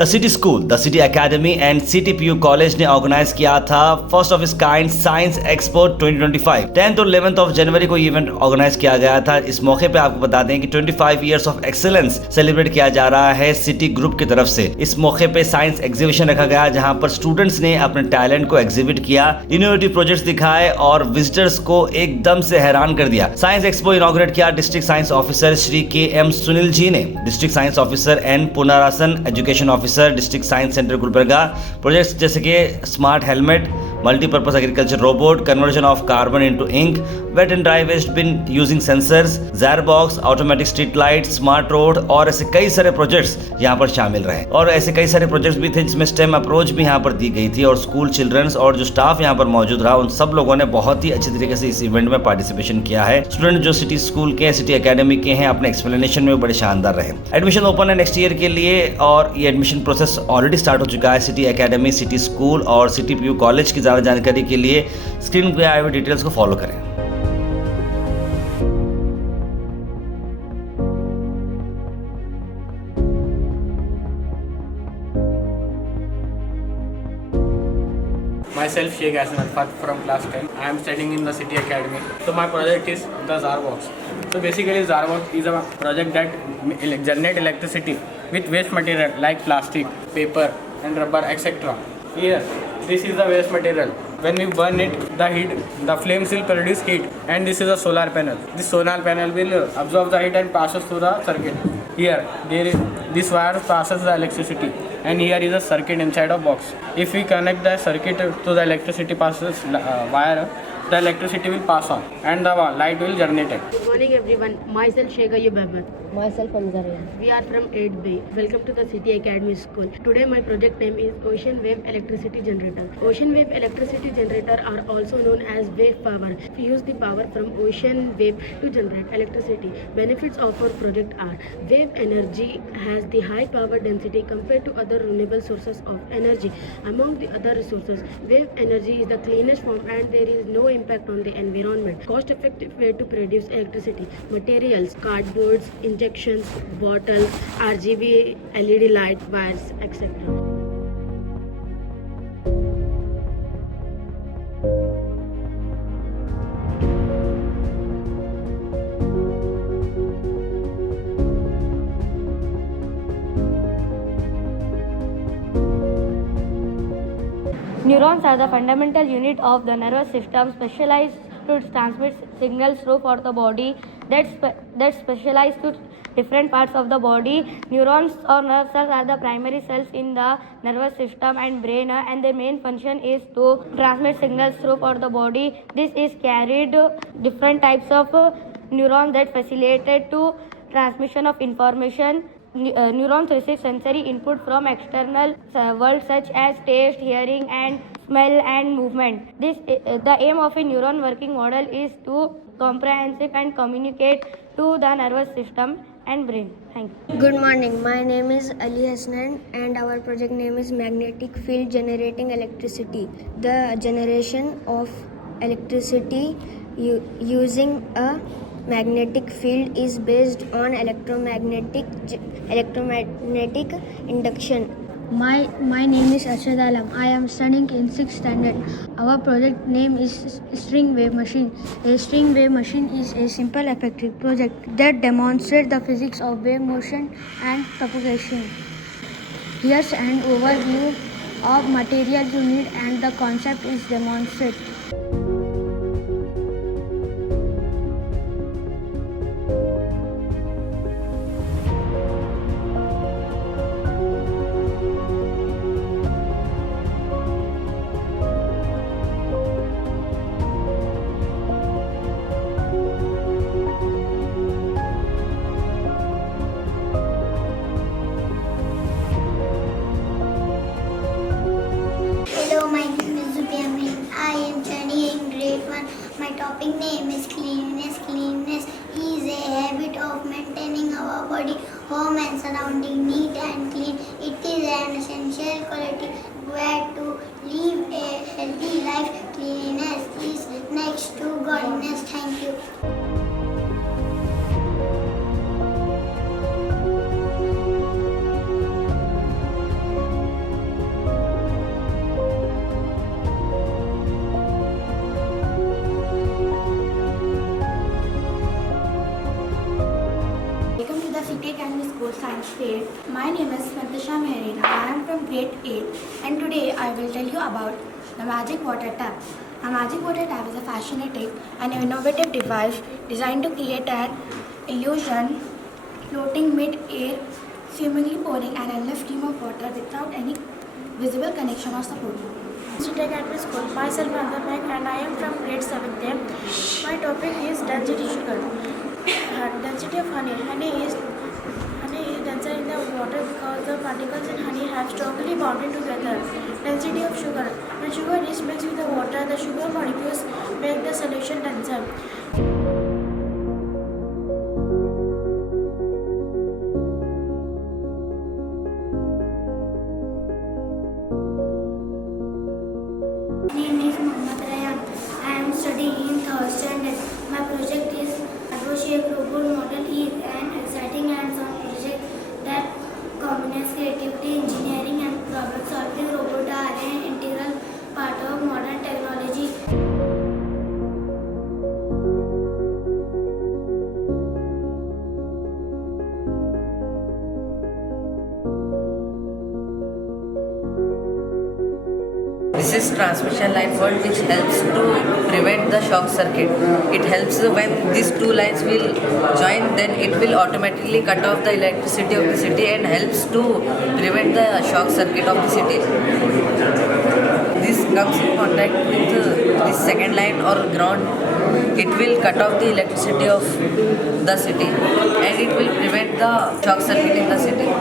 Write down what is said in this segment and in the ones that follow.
The city school, the city academy and CTPU college ने organise किया था first of इस काइंड साइंस एक्सपो 2025। 10th और 11th of January को event organise किया गया था। इस मौके पे आपको बता दें कि 25 इयर्स ऑफ एक्सीलेंस सेलिब्रेट किया जा रहा है सिटी ग्रुप की तरफ से। इस मौके पे साइंस एग्जीबिशन रखा गया जहां पर स्टूडेंट्स ने अपने टैलेंट को एग्जिबिट किया, इनोवेटिव प्रोजेक्ट्स दिखाए और विजिटर्स को एकदम से हैरान कर दिया। साइंस एक्सपो इनॉग्रेट किया district science officer Shri KM Sunil ji ने। District science officer N Punarasan education officer district science centre Gulbarga projects जैसे कि smart helmet, multipurpose agriculture robot, conversion of carbon into ink, wet and dry waste bin using sensors, jar box, automatic street light, smart road और ऐसे कई सारे projects यहाँ पर शामिल रहे। और ऐसे कई सारे प्रोजेक्ट्स भी थे जिसमें स्टेम अप्रोच भी यहाँ पर दी गई थी और स्कूल चिल्ड्रंस और जो स्टाफ यहाँ पर मौजूद रहा उन सब लोगों ने बहुत ही अच्छी तरीके से इस इवेंट में पार्टिसिपेशन किया है। स्टूडेंट जो सिटी स्कूल के, सिटी एकेडमी के हैं, अपने एक्सप्लेनेशन में बड़े शानदार रहे। एडमिशन ओपन है नेक्स्ट ईयर के लिए और ये एडमिशन प्रोसेस ऑलरेडी स्टार्ट हो चुका है। सिटी एकेडमी, सिटी स्कूल और CTPU कॉलेज की ज्यादा जानकारी के लिए स्क्रीन पे आए हुए डिटेल्स को फॉलो करें। Myself Sheikh Hassan Arfat from class 10. I am studying in the City Academy. So my project is the Zarbox. So basically Zarbox is a project that generate electricity with waste material like plastic, paper and rubber etc. Here this is the waste material. When we burn it, the flames will produce heat, and this is a solar panel. This solar panel will absorb the heat and passes through the circuit. Here this wire passes the electricity, and here is a circuit inside a box. If we connect the circuit to the electricity passes wire, the electricity will pass on and the light will generate. Good morning everyone. Myself Sheikh Ayub Ahmed. Myself Amzariya. We are from 8B. Welcome to the City Academy School. Today my project name is Ocean Wave Electricity Generator. Ocean Wave Electricity Generator are also known as wave power. We use the power from ocean wave to generate electricity. Benefits of our project are: wave energy has the high power density compared to other renewable sources of energy. Among the other resources, wave energy is the cleanest form and there is no impact on the environment. Cost effective way to produce electricity. Materials: cardboards, injections, bottles, RGB, LED light, wires, etc. Neurons are the fundamental unit of the nervous system, specialized to transmit signals throughout the body that specialize to different parts of the body. Neurons or nerve cells are the primary cells in the nervous system and brain, and their main function is to transmit signals throughout the body. This is carried different types of neurons that facilitate to transmission of information. Neurons receive sensory input from external world such as taste, hearing and smell and movement. The aim of a neuron working model is to comprehensive and communicate to the nervous system and brain. Thank you. Good morning. My name is Ali Hasnan and our project name is Magnetic Field Generating Electricity. The generation of electricity using a magnetic field is based on electromagnetic induction. My name is Arshad Alam. I am studying in 6th standard. Our project name is String Wave Machine. A string wave machine is a simple effective project that demonstrates the physics of wave motion and propagation. Here's an overview of material you need and the concept is demonstrated. Hello, my name is Zubi Amin. I am studying in grade 1. My topic name is cleanliness. Cleanliness is a habit of maintaining our body, home and surrounding neat and clean. It is an essential quality where to live a healthy life. Cleanliness is next to godliness. Thank you. My name is Natasha Mehreen. I am from grade 8 and today I will tell you about the Magic Water Tap. A Magic Water Tap is a fascinating and innovative device designed to create an illusion floating mid-air, seemingly pouring an endless stream of water without any visible connection or support. City Academy School. Myself Anand Naik and I am from grade 7th. My topic is density sugar. Density of honey. Honey is denser in the water because the particles in honey have strongly bonded together. Density of sugar. When sugar is mixed with the water, the sugar molecules make the solution denser. My name is Mohammad Rayan. I am studying in 3rd standard. My project is Shape Robot Model is an exciting hands-on project that combines creativity, engineering and problem solving. Robots are an integral part of modern technology. This is transmission line fault which helps to prevent the shock circuit. It helps when these two lines will join, then it will automatically cut off the electricity of the city and helps to prevent the shock circuit of the city. This comes in contact with this second line or ground. It will cut off the electricity of the city and it will prevent the shock circuit in the city.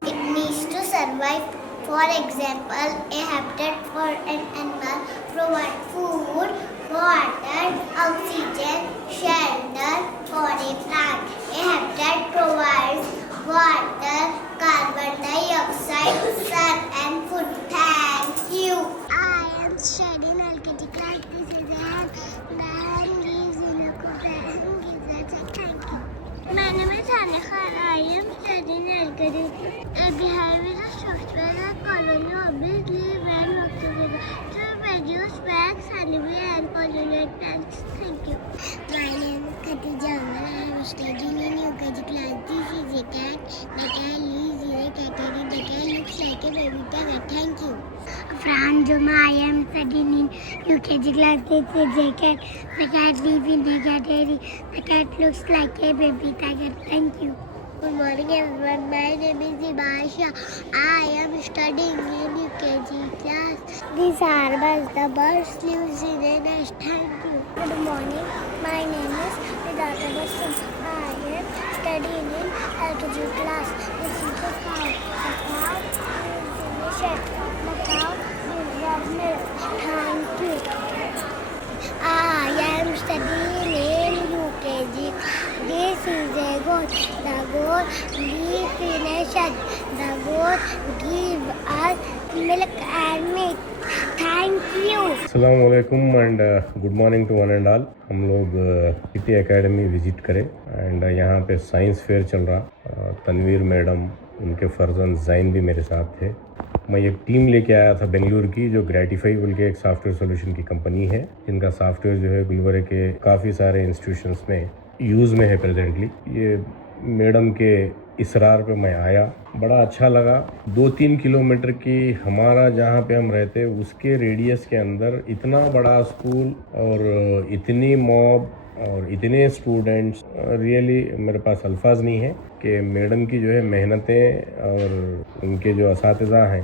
It needs to survive. For example, a habitat for an animal provides food, water, oxygen, shelter for a plant. A habitat provides water, carbon dioxide, sun and food. Thank you. I am studying LKG class. This is and lives in a cooperative. Thank you. My name is Hannah Khan. I am studying LKG. A behavioral software that colony obviously when work together to produce wax, honeybee and pollinate plants. Thank you. My name is Khatija Amal. I am studying in UKG class. This is a cat that I lives in a category that I looks like a baby tiger. Thank you. Fran Juma. I am studying in UKG class. This is a cat. The cat lives in a category. The cat looks like a baby tiger. Thank you. Good morning everyone. My name is Dibasha. I am studying in UKG class. These are birds. The birds lives in a nest. Thank you. Good morning. My name is Vidata Basim. I am studying in LKG class. This is the cow. The cow lives in a shed. The cow gives milk. Thank you. I am studying in UKG. This is a goat. The goat lives in a shed. The goat gives us milk and meat. Thank you. अस्सलाम वालेकुम and good morning to one and all. हम लोग city academy visit करें and यहाँ पे science fair चल रहा। Tanveer madam, उनके फर्जन ज़ैन भी मेरे साथ थे। मैं एक टीम लेके आया था बेंगलुरु की, जो ग्रेटिफाई बोल के एक सॉफ्टवेयर सोल्यूशन की कंपनी है, जिनका सॉफ्टवेयर जो है गुलबर्गा के काफ़ी सारे इंस्टीट्यूशंस में यूज़ में है प्रेजेंटली। ये मैडम के इसरार पे मैं आया, बड़ा अच्छा लगा। 2-3 किलोमीटर की हमारा जहाँ पे हम रहते उसके रेडियस के अंदर इतना बड़ा स्कूल और इतनी मॉब और इतने स्टूडेंट्स, रियली मेरे पास अल्फाज नहीं है कि मैडम की जो है मेहनतें और उनके जो असातिज़ा हैं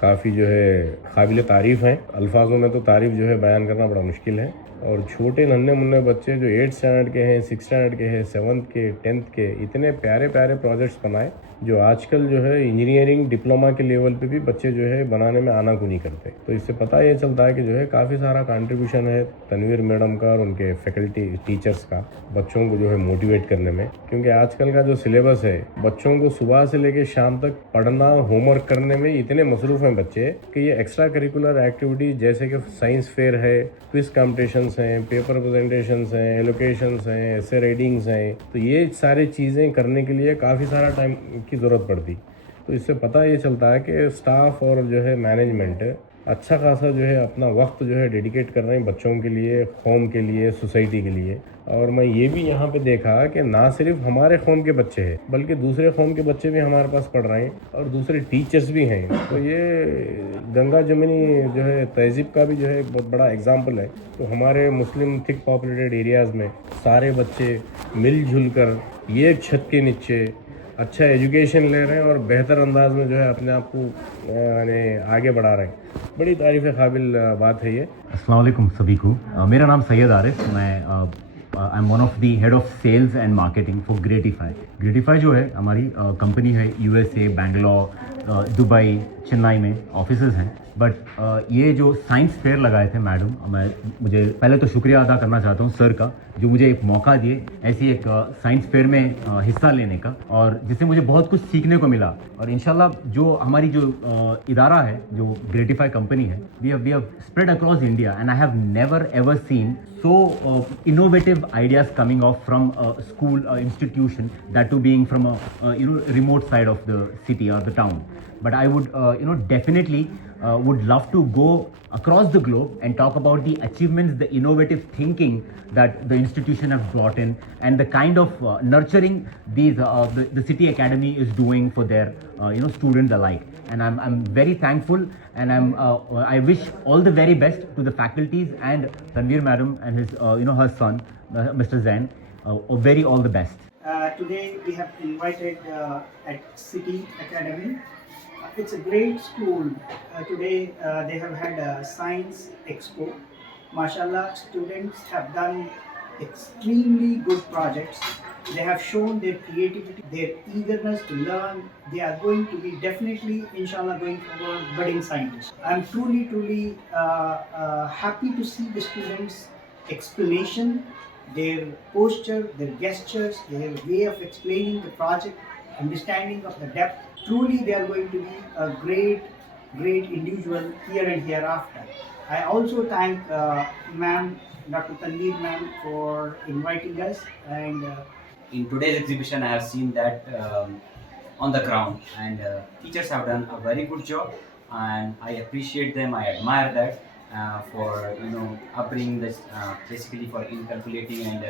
काफ़ी जो है काबिल तारीफ़ हैं। अल्फाजों में तो तारीफ़ जो है बयान करना बड़ा मुश्किल है। और छोटे नन्हे मुन्ने बच्चे जो 8th स्टैंडर्ड के हैं, 6th स्टैंडर्ड के हैं, 7th के, 10th के, इतने प्यारे प्यारे प्रोजेक्ट्स बनाए जो आजकल जो है इंजीनियरिंग डिप्लोमा के लेवल पे भी बच्चे जो है बनाने में आनाकानी करते। तो इससे पता ये चलता है कि जो है काफ़ी सारा कंट्रीब्यूशन है तनवीर मैडम का और उनके फैकल्टी टीचर्स का बच्चों को जो है मोटिवेट करने में। क्योंकि आजकल का जो सिलेबस है बच्चों को सुबह से लेकर शाम तक पढ़ना, होमवर्क करने में इतने मसरूफ़ हैं बच्चे कि ये एक्स्ट्रा करिकुलर एक्टिविटीज़ जैसे कि साइंस फेयर है, क्विज कॉम्पिटिशन्स हैं, पेपर प्रेजेंटेशंस हैं, एलोकेशंस हैं, ऐसे रीडिंग्स हैं, तो ये सारी चीज़ें करने के लिए काफ़ी सारा टाइम की ज़रूरत पड़ती। तो इससे पता ये चलता है कि स्टाफ और जो है मैनेजमेंट अच्छा खासा जो है अपना वक्त जो है डेडिकेट कर रहे हैं बच्चों के लिए, होम के लिए, सोसाइटी के लिए। और मैं ये भी यहाँ पे देखा कि ना सिर्फ हमारे कौम के बच्चे हैं बल्कि दूसरे कौम के बच्चे भी हमारे पास पढ़ रहे हैं और दूसरे टीचर्स भी हैं। तो ये गंगा जमुनी जो है तहजीब का भी जो है एक बहुत बड़ा एग्जाम्पल है। तो हमारे मुस्लिम थिक पॉपुलेटेड एरियाज़ में सारे बच्चे मिलजुल कर एक छत के नीचे अच्छा एजुकेशन ले रहे हैं और बेहतर अंदाज में जो है अपने आप को आगे बढ़ा रहे हैं। बड़ी तारीफ़ काबिल बात है ये। अस्सलाम वालेकुम सभी को। मेरा नाम सैयद आरिफ, मैं I am one of the head of sales and marketing for Gratify. Gratify जो है हमारी कंपनी है, यूएसए, बेंगलोर, दुबई, चेन्नई में ऑफिसेज हैं। बट ये जो साइंस फेयर लगाए थे मैडम, मुझे पहले तो शुक्रिया अदा करना चाहता हूँ सर का, जो मुझे एक मौका दिए ऐसी एक साइंस फेयर में हिस्सा लेने का, और जिससे मुझे बहुत कुछ सीखने को मिला। और इंशाल्लाह जो हमारी जो इदारा है, जो ग्रेटिफाई कंपनी है, we have spread across India and I have never ever seen so innovative ideas coming off from a school institution, that too being from a remote side of the city or the town. But I would definitely would love to go across the globe and talk about the achievements, the innovative thinking that the institution have brought in, and the kind of nurturing these the City Academy is doing for their students alike. And I'm very thankful, and I wish all the very best to the faculties and Tanveer madam and his her son Mr. Zain, all the best. Today we have invited at City Academy. It's a great school. Today they have had a science expo. Mashallah, students have done extremely good projects. They have shown their creativity, their eagerness to learn. They are going to be definitely, inshallah, going forward budding scientists. I'm truly happy to see the students' explanation, their posture, their gestures, their way of explaining the project, understanding of the depth. Truly, they are going to be a great individual here and hereafter. I also thank ma'am, Dr. Tanveer ma'am, for inviting us. And in today's exhibition, I have seen that on the ground, and teachers have done a very good job, and I appreciate them. I admire that for upbringing this basically for incalculating and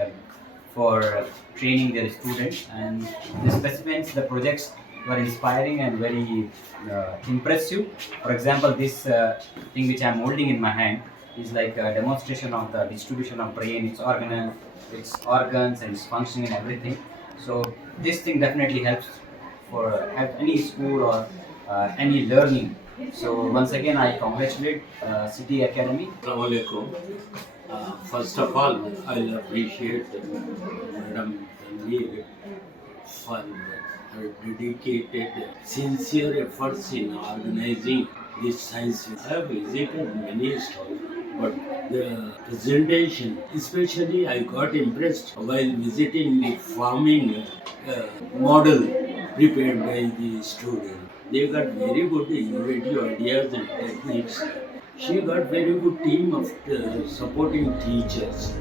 for training their students. And the specimens, the projects were inspiring and very impressive. For example, this thing which I am holding in my hand is like a demonstration of the distribution of brain, its organs and its function and everything. So this thing definitely helps for any school or any learning. So once again, I congratulate City Academy. Assalamualaikum. First of all, I'll appreciate Madam Tanveer for her dedicated, sincere efforts in organizing this science. I have visited many stalls, but the presentation, especially I got impressed while visiting the farming model prepared by the student. They got very good innovative ideas and techniques. She got very good team of supporting teachers.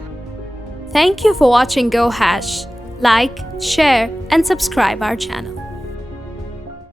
Thank you for watching Go Hash. Like, share and subscribe our channel.